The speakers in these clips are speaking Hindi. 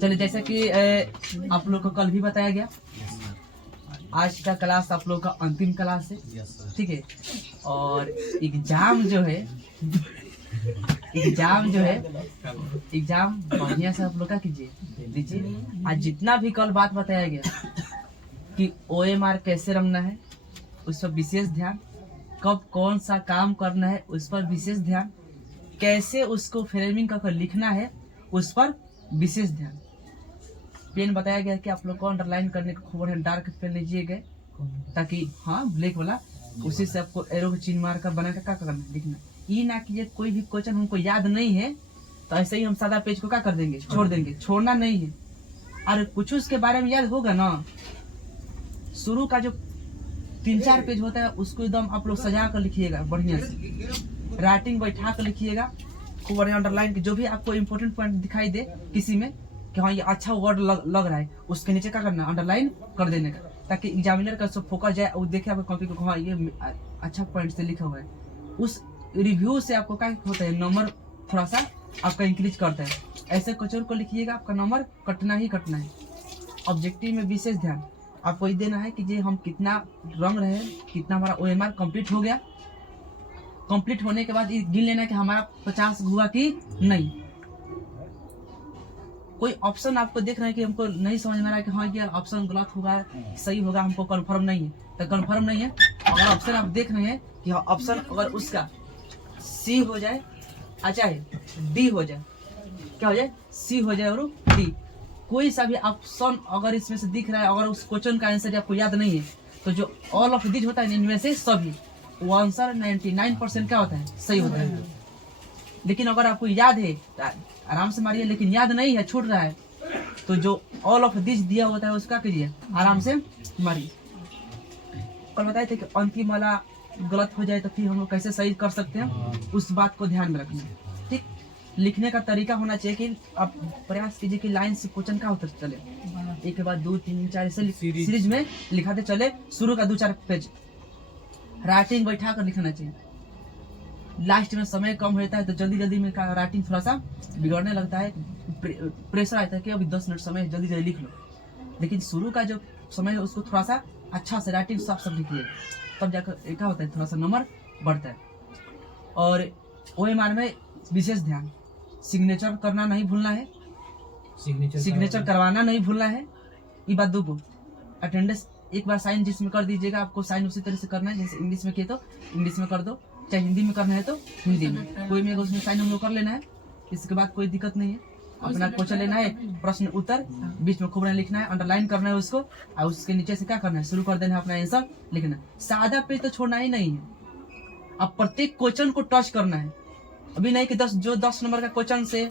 चलिए, जैसे कि आप लोग को कल भी बताया गया, आज का क्लास आप लोग का अंतिम क्लास है, ठीक है। और एग्जाम जो है एग्जाम बढ़िया से आप लोग का कीजिए, दीजिए। आज जितना भी कल बात बताया गया कि OMR कैसे रखना है, उस पर विशेष ध्यान, कब कौन सा काम करना है उस पर विशेष ध्यान, कैसे उसको फ्रेमिंग करके लिखना है उस पर विशेष ध्यान। पेन बताया गया कि आप लोग को अंडरलाइन करने का खूब डार्क पेन लीजिए गए, ताकि हाँ ब्लैक वाला, उसी से आपको एरो चिन्ह मार कर बना कर क्या करना है, लिखना। ये ना कि कोई भी क्वेश्चन हमको याद नहीं है तो ऐसे ही हम सादा पेज को क्या कर देंगे, छोड़ देंगे। छोड़ना नहीं है। अरे कुछ उसके बारे में याद होगा ना, शुरू का जो 3-4 पेज होता है उसको एकदम आप लोग सजा कर लिखिएगा, बढ़िया से राइटिंग बैठा कर लिखिएगा, खूब बढ़िया अंडरलाइन की जो भी आपको इम्पोर्टेंट पॉइंट दिखाई दे किसी में कि हाँ ये अच्छा वर्ड लग रहा है, उसके नीचे क्या करना, अंडरलाइन कर देने का, ताकि एग्जामिनर का सब फोकस जाए और देखे आपको कॉपी को, हाँ ये अच्छा पॉइंट से लिखा हुआ है। उस रिव्यू से आपको क्या होता है, नंबर थोड़ा सा आपका इंक्रीज करता है। ऐसे क्वेश्चन को लिखिएगा, आपका नंबर कटना ही कटना है। ऑब्जेक्टिव में विशेष ध्यान आपको ये देना है कि ये हम कितना रंग रहे, कितना हमारा OMR कंप्लीट हो गया। कंप्लीट होने के बाद ये गिन लेना है कि हमारा 50 हुआ कि नहीं। कोई ऑप्शन आपको देख रहे हैं कि हमको नहीं समझ में आ रहा है कि हाँ ये ऑप्शन गलत होगा सही होगा, हमको कंफर्म नहीं है, तो कंफर्म नहीं है। अगर ऑप्शन आप देख रहे हैं कि ऑप्शन अगर उसका C हो जाए, अच्छा है D हो जाए, क्या हो जाए, C हो जाए और D, कोई सा भी ऑप्शन अगर इसमें से दिख रहा है, अगर उस क्वेश्चन का आंसर आपको याद नहीं है, तो जो ऑल ऑफ दिस होता है इनमें से सभी, वो आंसर 99% क्या होता है, सही होता है। लेकिन अगर आपको याद है तो आराम से मारिए, लेकिन याद नहीं है, छूट रहा है, तो जो ऑल ऑफ दिस दिया होता है उसका कीजिए, आराम से मारिए। कल बताए थे कि अंतिम वाला गलत हो जाए तो फिर हम लोग कैसे सही कर सकते हैं, उस बात को ध्यान में रखना, ठीक। लिखने का तरीका होना चाहिए कि आप प्रयास कीजिए कि लाइन से क्वेश्चन का होता चले, एक के बाद 2 3 4 ऐसे सीरीज में लिखाते चले। शुरू का 2-4 पेज राइटिंग बैठा कर लिखना चाहिए। लास्ट में समय कम होता है तो जल्दी जल्दी में राइटिंग थोड़ा सा बिगड़ने लगता है, प्रेशर आता है कि अभी 10 मिनट समय जल्दी जल्दी लिख लो। लेकिन शुरू का जो समय है उसको थोड़ा सा अच्छा से राइटिंग साफ साफ लिखिए, तब जाकर क्या होता है, थोड़ा सा नंबर बढ़ता है। और OMR में विशेष ध्यान, सिग्नेचर करना नहीं भूलना है, सिग्नेचर करवाना नहीं भूलना है। ये बात दो, अटेंडेंस एक बार साइन जिसमें कर दीजिएगा, आपको साइन उसी तरह से करना है जैसे इंग्लिश में किए तो इंग्लिश में कर दो, चाहे हिंदी में करना है तो हिंदी में, कोई में उसमें साइन हम लोग कर लेना है। इसके बाद कोई दिक्कत नहीं है, अपना क्वेश्चन लेना है, प्रश्न उत्तर बीच में खूब लिखना है, अंडरलाइन करना है उसको, और उसके नीचे से क्या करना है, शुरू कर देना है अपना आंसर लिखना। सादा पेज तो छोड़ना ही नहीं है, अब प्रत्येक क्वेश्चन को टच करना है। अभी नहीं कि 10 नंबर का क्वेश्चन से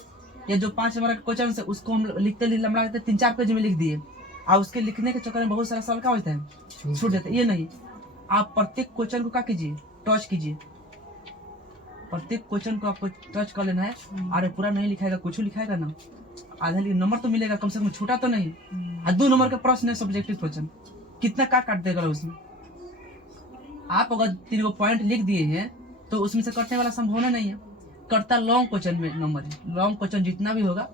या जो 5 नंबर का क्वेश्चन से उसको हम लिखते लंबा 3-4 पेज में लिख दिए, और उसके लिखने के चक्कर में बहुत सारा सवाल क्या होता है, छूट जाता है। ये नहीं, आप प्रत्येक क्वेश्चन को क्या कीजिए, टच कीजिए। प्रत्येक क्वेश्चन को आपको टच कर लेना है। अरे पूरा नहीं लिखाएगा, कुछ लिखाएगा ना, आधा नंबर तो मिलेगा कम से कम, छोटा तो नहीं। 2 नंबर का प्रश्न है सब्जेक्टिव क्वेश्चन, कितना का काट देगा उसमें। आप अगर 3 पॉइंट लिख दिए हैं तो उसमें से कटने वाला संभावना नहीं है। कटता लॉन्ग क्वेश्चन में नंबर है, लॉन्ग क्वेश्चन जितना भी होगा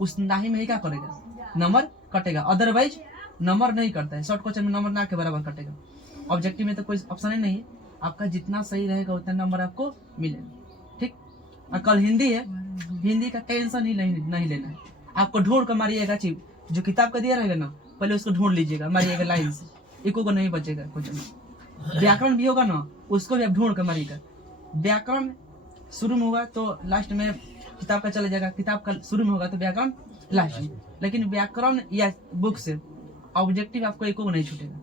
उतना ही में ही क्या करेगा, नंबर कटेगा, अदरवाइज नंबर नहीं करता है। शॉर्ट क्वेश्चन में नंबर ना के बराबर कटेगा। ऑब्जेक्टिव में तो कोई ऑप्शन ही नहीं है, आपका जितना सही रहेगा उतना नंबर आपको मिलेगा, ठीक। और कल हिंदी है, हिंदी का टेंशन ही नहीं लेना है, आपको ढूंढ कर मारिएगा। चीज जो किताब का दिया रहेगा ना, पहले उसको ढूंढ लीजिएगा, मारिएगा लाइन से, इको को नहीं बचेगा क्वेश्चन। व्याकरण भी होगा ना, उसको भी आप ढूंढ कर मारिएगा। व्याकरण शुरू में होगा तो लास्ट में किताब का चला जाएगा, किताब का शुरू में होगा तो व्याकरण लास्ट में। लेकिन व्याकरण या बुक से ऑब्जेक्टिव आपको एको को नहीं छूटेगा।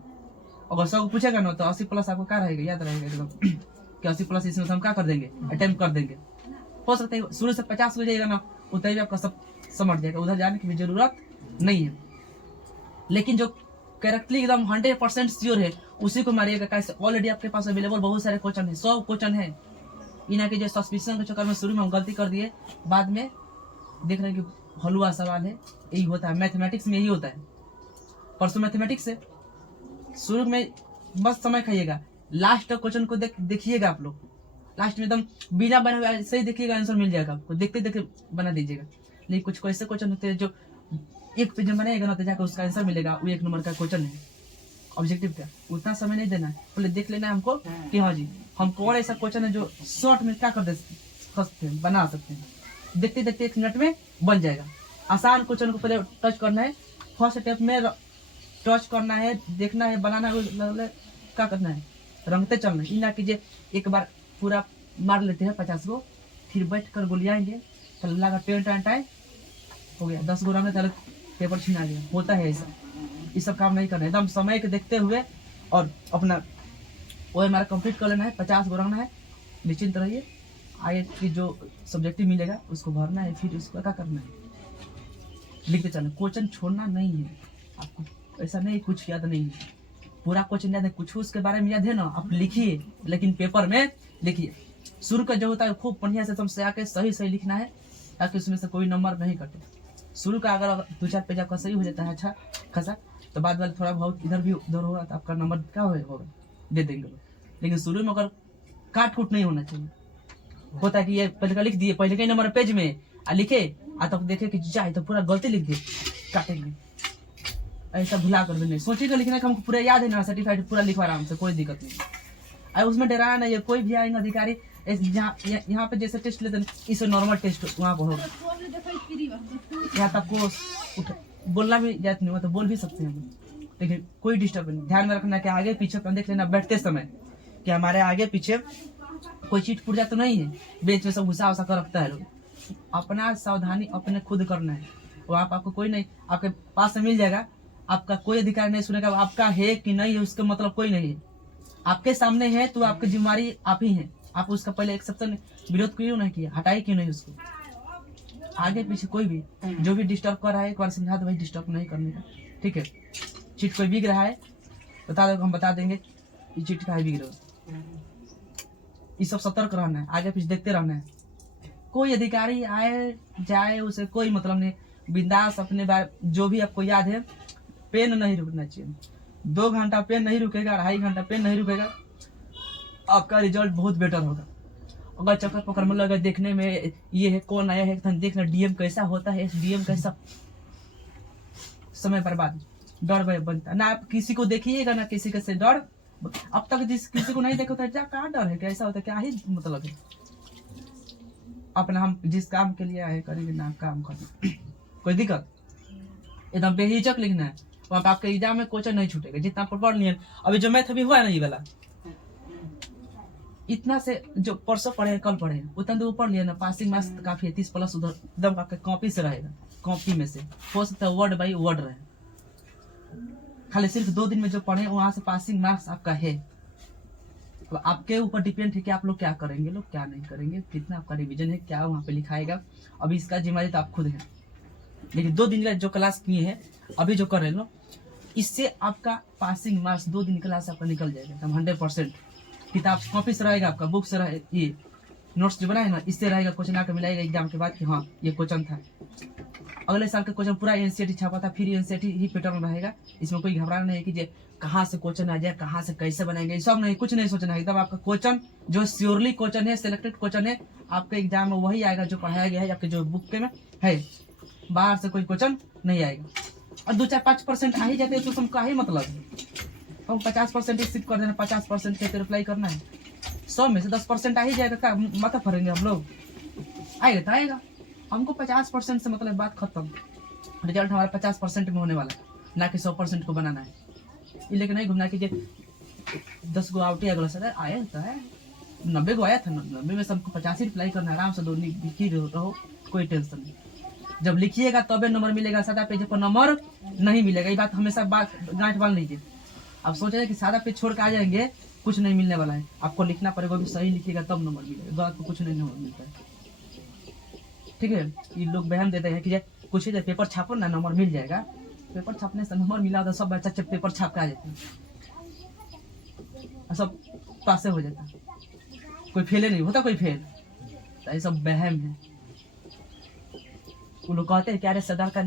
अगर 100 पूछेगा ना तो 80+ आपको क्या रहेगा, याद रहेगा एकदम कि 80+ इसमें हम क्या कर देंगे, अटेम्प्ट कर देंगे। हो सकता है शुरू से 50 हो जाएगा ना, उतना ही आपका सब समझ जाएगा, उधर जाने की भी जरूरत नहीं है। लेकिन जो करेक्टली एकदम 100% श्योर है उसी को मारिएगा। कैसे, ऑलरेडी आपके पास अवेलेबल बहुत सारे क्वेश्चन है, 100 क्वेश्चन है। इना के जो सस्पिशन के चक्कर में शुरू में हम गलती कर दिए, बाद में देख रहे हैं कि हलवा सवाल है। यही होता है मैथमेटिक्स में, यही होता है। परसों मैथमेटिक्स से शुरू में बस समय खाइएगा, लास्ट क्वेश्चन को देखिएगा आप लोग, लास्ट में एकदम बिना बने हुए ऐसे ही देखिएगा, आंसर मिल जाएगा आपको, देखते देखते बना दीजिएगा। लेकिन कुछ ऐसे क्वेश्चन होते हैं जो एक पेज में बनेगा ना तो जाकर उसका आंसर मिलेगा, वो 1 नंबर का क्वेश्चन है ऑब्जेक्टिव का। उतना समय नहीं देना है, पहले देख लेना है हमको कि हाँ जी हम कौन ऐसा क्वेश्चन है जो शॉर्ट में क्या कर सकते हैं, बना सकते हैं। देखते देखते 1 मिनट में बन जाएगा। आसान क्वेश्चन को पहले टच करना है, फर्स्ट स्टेप में टच करना है, देखना है, बनाना है, क्या करना है, रंगते चलना है। ना कीजिए एक बार पूरा मार लेते हैं 50 गो, फिर बैठ कर गोलियाएंगे, तो लगा टाइम हो गया, 10 गो रंगे तो पेपर छीना गया। होता है ऐसा, ये सब काम नहीं करना है, एकदम समय के देखते हुए और अपना वो हमारा कंप्लीट कर लेना है। 50 गो रंगना है, निश्चिंत रहिए। आगे की जो सब्जेक्टिव मिलेगा उसको भरना है, फिर उसको क्या करना है, लिखते चलना। क्वेश्चन छोड़ना नहीं है आपको, ऐसा नहीं कुछ याद नहीं है, पूरा क्वेश्चन याद है, कुछ उसके बारे में याद है ना, आप लिखिए, लेकिन पेपर में लिखिए। शुरू का जो होता है खूब बढ़िया से समझ आके सही सही लिखना है, ताकि उसमें से कोई नंबर नहीं कटे। शुरू का अगर 2-4 पेज आपका सही हो जाता है अच्छा खासा, तो बाद वाले थोड़ा बहुत इधर भी उधर होगा तो आपका नंबर क्या होगा, दे देंगे लोग। लेकिन शुरू में अगर काट कूट नहीं होना चाहिए। होता है कि ये पहले का लिख दिए, पहले के नंबर पेज में लिखे, तब देखे कि जाए तो पूरा गलती लिख दिए, काटेंगे। ऐसा भुला कर भी नहीं सोचिएगा, लिखना कि हमको पूरा याद है ना, सर्टिफाइड पूरा लिखवा आराम से, कोई दिक्कत नहीं। और उसमें डराना नहीं है, कोई भी आएंगे अधिकारी यहाँ पे जैसे टेस्ट लेते हैं, इसे नॉर्मल टेस्ट वहाँ पर होगा। यहाँ तक को बोलना भी जात नहीं हुआ तो बोल भी सकते हैं हम, लेकिन कोई डिस्टर्ब नहीं। ध्यान में रखना कि आगे पीछे पर देख लेना बैठते समय कि हमारे आगे पीछे कोई चीट पुर्जा तो नहीं है, बेंच में सब घुसा उसा कर रखता है लोग। अपना सावधानी अपने खुद करना है, वहाँ पर आपको कोई नहीं आपके पास से मिल जाएगा, आपका कोई अधिकार नहीं सुनेगा आपका है कि नहीं है, उसका मतलब कोई नहीं है। आपके सामने है तो आपकी जिम्मेवारी आप ही है, आप उसका पहले एक्सेप्शन विरोध क्यों नहीं किया, हटाई क्यों नहीं उसको। आगे पीछे कोई भी जो भी डिस्टर्ब कर रहा है, एक बार समझा दो भाई डिस्टर्ब नहीं करने का, ठीक है। चीट कोई बिक रहा है बता दो, हम बता देंगे ये चीट का है बिक रहा है। ये सब सतर्क रहना है, आगे पीछे देखते रहना है। कोई अधिकारी आए जाए उसे कोई मतलब नहीं, बिंदास अपने बारे जो भी आपको याद है। पेन नहीं रुकना चाहिए, 2 घंटा पेन नहीं रुकेगा, 2.5 घंटा पेन नहीं रुकेगा, आपका रिजल्ट बहुत बेटर होगा। अगर चक्कर पकड़ में लगे देखने में ये है कौन आया है, देखना डीएम कैसा होता है, डीएम कैसा, समय बर्बाद, डर भय बनता ना। आप किसी को देखिएगा ना किसी के से डर, अब तक जिस किसी को नहीं देखा होता है कहाँ डर है, कैसा होता है, क्या ही मतलब है। अपना हम जिस काम के लिए आए करेंगे ना काम करना, कोई दिक्कत, एकदम बेहिचक लिखना है। वहाँ पे आपके एग्जाम में क्वेश्चन नहीं छूटेगा, जितना पढ़ लिए। अभी जो मैथ अभी हुआ है ना ये वाला, इतना से जो परसों पढ़े कल पढ़े उतना तो पढ़ लिया ना, पासिंग मार्क्स काफी है, 30+ उधर एकदम आपके कॉपी से रहेगा, कॉपी में से हो सकता है वर्ड बाई वर्ड रहे। खाली सिर्फ 2 दिन में जो पढ़े वहां से पासिंग मार्क्स आपका है। तो आपके ऊपर डिपेंड है कि आप लोग क्या करेंगे, लोग क्या नहीं करेंगे, कितना आपका रिवीजन है, क्या वहाँ पे लिखाएगा। अभी इसका जिम्मेदारी तो आप खुद है, लेकिन 2 दिन का जो क्लास किए हैं अभी जो कर रहे लो, इससे आपका पासिंग मार्क्स 2 दिन क्लास आपका निकल जाएगा एकदम 100%। किताब कॉपी से रहेगा, आपका बुक से रहे, ये नोट्स जो बनाए ना इससे रहेगा, क्वेश्चन आकर मिलाएगा एग्जाम के बाद कि हाँ ये क्वेश्चन था। अगले साल का क्वेश्चन पूरा एनसीईआरटी छापा था, फिर एनसीईआरटी ही पैटर्न रहेगा। इसमें कोई घबराना नहीं है कि कहाँ से क्वेश्चन आ जाए, कहाँ से कैसे बनाएंगे, सब नहीं, कुछ नहीं सोचना है। एकदम आपका क्वेश्चन जो श्योरली क्वेश्चन है, सिलेक्टेड क्वेश्चन है, आपके एग्जाम में वही आएगा जो पढ़ाया गया है आपके जो बुक में है, बाहर से कोई क्वेश्चन नहीं आएगा। और 2-4-5% आ ही जाते हैं तो तुमका ही मतलब है, हम 50% सिर्फ कर देना, 50% के रिप्लाई करना है, 100 में से 10% आ ही जाएगा, माथा फरेंगे हम लोग, आएगा तो आएगा। हमको 50% से मतलब बात खत्म, रिजल्ट हमारा 50% में होने वाला है, ना कि 100% को बनाना है। ये लेकिन नहीं घूमना कि 10 गो आउट अगला सर आया तो है, 90 गो आया था, 90 में सबको 50 ही रिप्लाई करना, आराम से 2 लिखी रहो, कोई टेंशन नहीं। जब लिखिएगा तबे नंबर मिलेगा, सादा पेज पर नंबर नहीं मिलेगा। ये बात हमेशा गांठ बांध लीजिए। आप सोच रहे कि सादा पेज छोड़ के आ जाएंगे, कुछ नहीं मिलने वाला है, आपको लिखना पड़ेगा, भी सही लिखिएगा तब नंबर मिलेगा, गलत को कुछ नहीं नंबर मिलता है, ठीक है। ये लोग बहम देते हैं कि कुछ ही पेपर छापो ना नंबर मिल जाएगा, पेपर छापने से नंबर मिला तो सब बच्चा पेपर छाप के आ जाते हैं, सब पासे हो जाता, कोई फेले नहीं होता, कोई फेल, तो ये सब बहम है। वो लोग कहते हैं क्या सरदार का